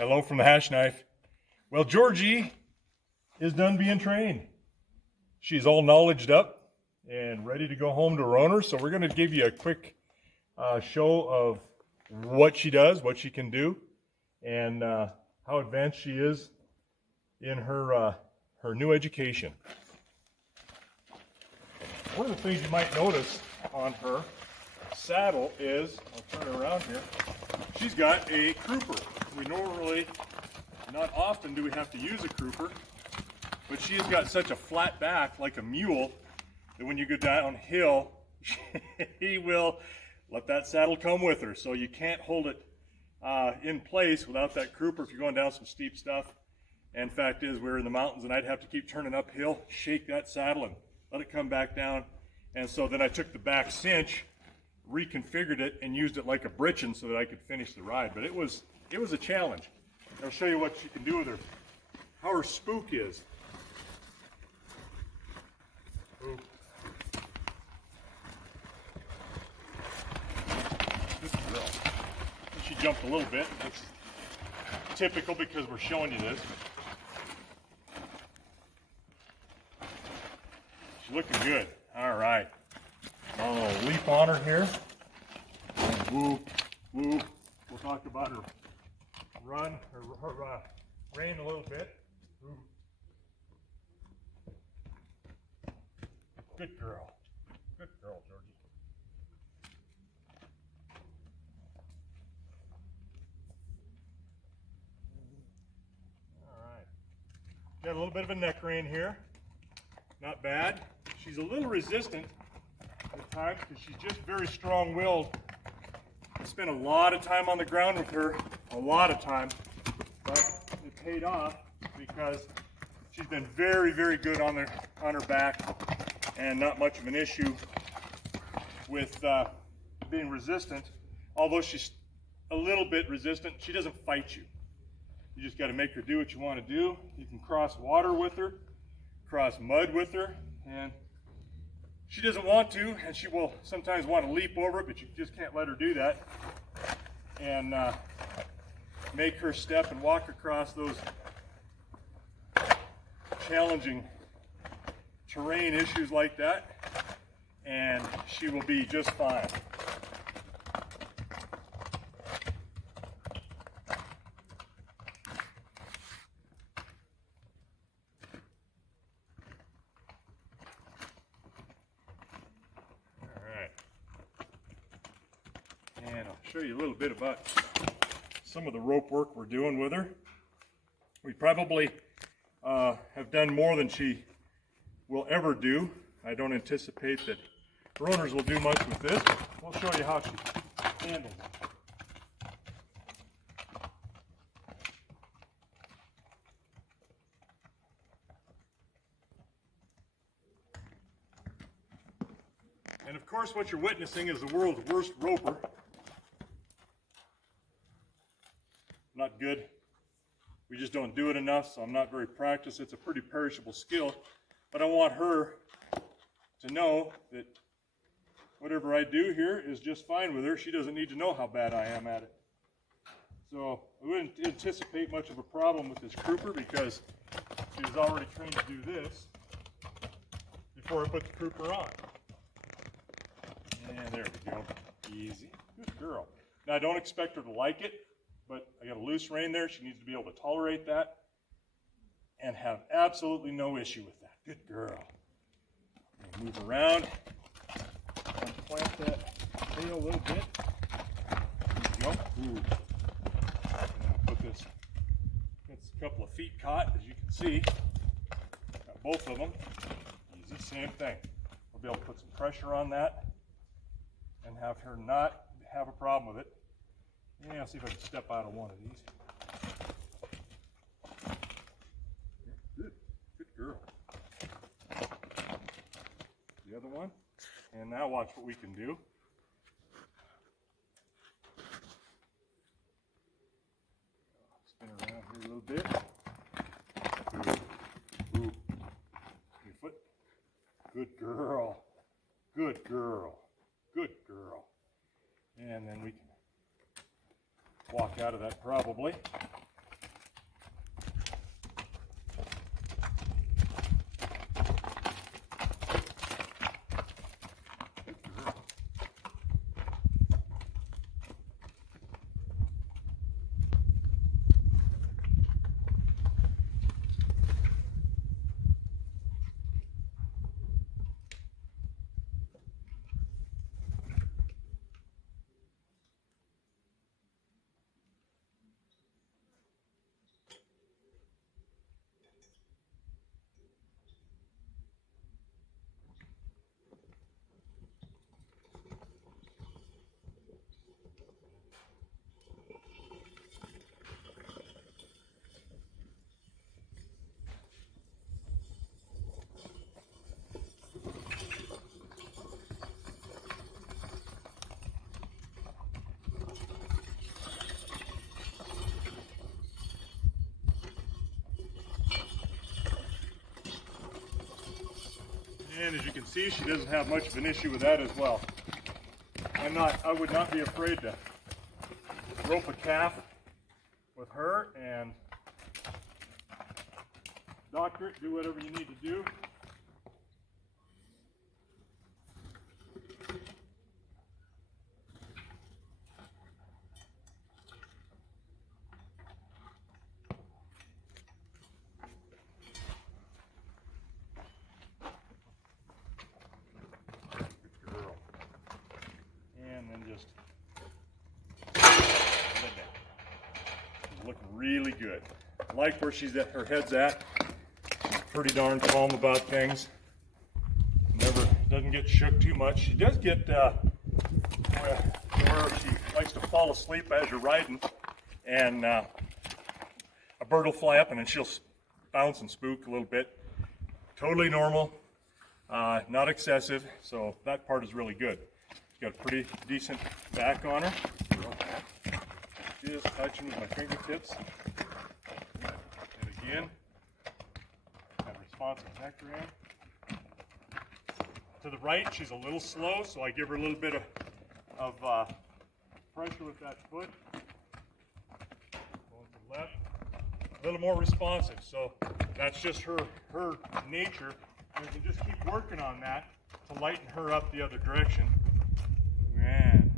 Hello from the Hashknife. Well, Georgie is done being trained. She's all knowledged up and ready to go home to her owner. So we're going to give you a quick show of what she does, what she can do, and how advanced she is in her new education. One of the things you might notice on her saddle is, I'll turn her around here, she's got a crupper. We normally, not often do we have to use a crupper, but she has got such a flat back like a mule that when you go downhill, he will let that saddle come with her. So you can't hold it in place without that crupper if you're going down some steep stuff. And fact is, we're in the mountains and I'd have to keep turning uphill, shake that saddle and let it come back down. And so then I took the back cinch, reconfigured it, and used it like a britchin so that I could finish the ride. But it was a challenge. I'll show you what she can do with her, how her spook is. Ooh. Good girl. She jumped a little bit. That's typical because we're showing you this. She's looking good. All right. I'll leap on her here. And woo, woo. We'll talk about her run, her rein a little bit. Ooh. Good girl. Good girl, Georgie. All right. Got a little bit of a neck rein here. Not bad. She's a little resistant at times because she's just very strong-willed. I spent a lot of time on the ground with her, a lot of time, but it paid off because she's been very, very good on her back and not much of an issue with being resistant. Although she's a little bit resistant, she doesn't fight you. You just got to make her do what you want to do. You can cross water with her, cross mud with her, and she doesn't want to, and she will sometimes want to leap over it, but you just can't let her do that. And make her step and walk across those challenging terrain issues like that, and she will be just fine. And I'll show you a little bit about some of the rope work we're doing with her. We probably have done more than she will ever do. I don't anticipate that her owners will do much with this. We'll show you how she handles it. And of course, what you're witnessing is the world's worst roper. Not good. We just don't do it enough, so I'm not very practiced. It's a pretty perishable skill, but I want her to know that whatever I do here is just fine with her. She doesn't need to know how bad I am at it. So I wouldn't anticipate much of a problem with this crupper because she was already trained to do this before I put the crupper on. And there we go. Easy. Good girl. Now I don't expect her to like it, but I got a loose rein there. She needs to be able to tolerate that and have absolutely no issue with that. Good girl. Move around. Plant that tail a little bit. There you go. Ooh. Put this. It's a couple of feet caught, as you can see. Got both of them. Easy, same thing. We'll be able to put some pressure on that and have her not have a problem with it. Yeah, I'll see if I can step out of one of these. Good, good girl. The other one. And now watch what we can do. Spin around here a little bit. Ooh. Ooh. Your foot. Good girl. Good girl. Good girl. And then we can walk out of that probably. And as you can see, she doesn't have much of an issue with that as well. I would not be afraid to rope a calf with her and doctor it, do whatever you need to do. Just looking really good. I like where her head's at. She's pretty darn calm about things. Doesn't get shook too much. She does get where she likes to fall asleep as you're riding, and a bird will fly up and then she'll bounce and spook a little bit. Totally normal, not excessive, so that part is really good. Got a pretty decent back on her. Just touching with my fingertips. And again, got a responsive neck ram. To the right, she's a little slow, so I give her a little bit of pressure with that foot. Going to the left, a little more responsive. So that's just her nature. And we can just keep working on that to lighten her up the other direction. Man,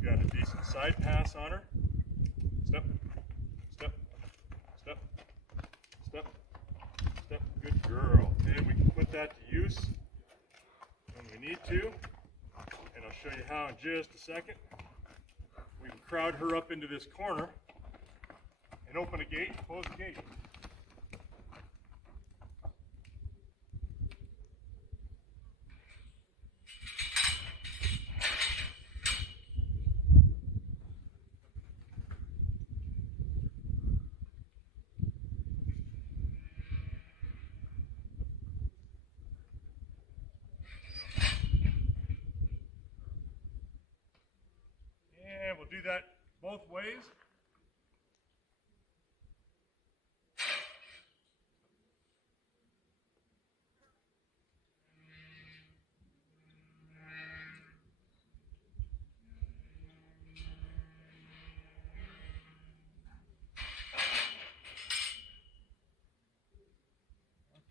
we got a decent side pass on her. Step, step, step, step, step. Good girl. Okay, we can put that to use when we need to. And I'll show you how in just a second. We can crowd her up into this corner and open a gate, close the gate. And we'll do that both ways.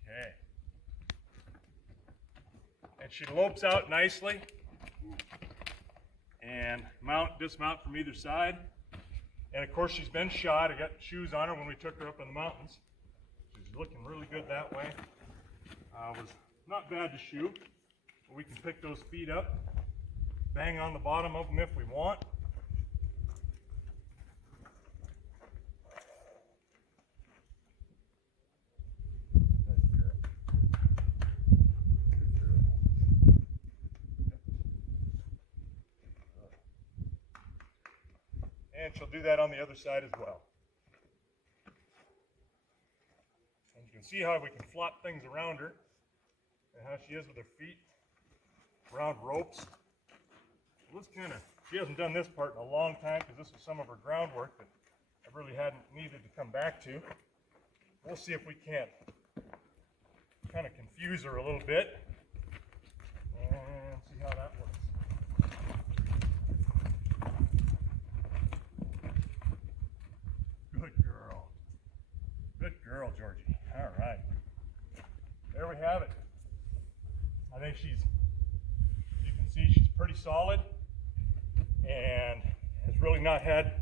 Okay. And she lopes out nicely. And dismount from either side. And of course she's been shod. I got shoes on her when we took her up in the mountains. She's looking really good that way. Was not bad to shoot. But we can pick those feet up, bang on the bottom of them if we want. And she'll do that on the other side as well. And you can see how we can flop things around her and how she is with her feet around ropes. She hasn't done this part in a long time because this was some of her groundwork that I really hadn't needed to come back to. We'll see if we can't kind of confuse her a little bit and see how that works. Good girl, Georgie. All right. There we have it. I think you can see she's pretty solid and has really not had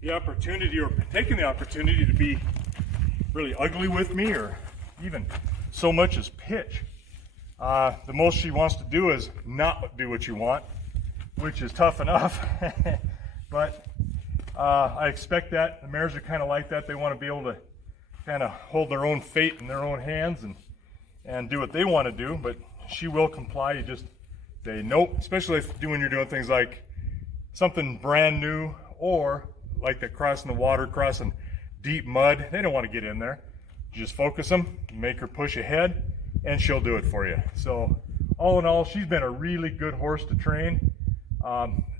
the opportunity or taken the opportunity to be really ugly with me or even so much as pitch. The most she wants to do is not do what you want, which is tough enough. But I expect that. The mares are kind of like that. They want to be able to kind of hold their own fate in their own hands and do what they want to do, but she will comply. You just say nope, especially when you're doing things like something brand new or like that crossing the water, crossing deep mud. They don't want to get in there. You just focus them, make her push ahead, and she'll do it for you. So all in all, she's been a really good horse to train.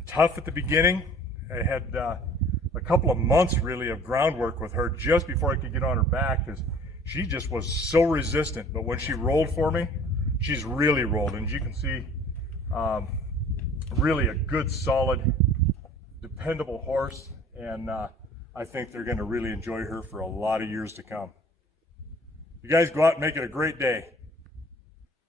Tough at the beginning. I had a couple of months really of groundwork with her just before I could get on her back because she just was so resistant. But when she rolled for me, she's really rolled. And as you can see, really a good, solid, dependable horse. And I think they're going to really enjoy her for a lot of years to come. You guys go out and make it a great day.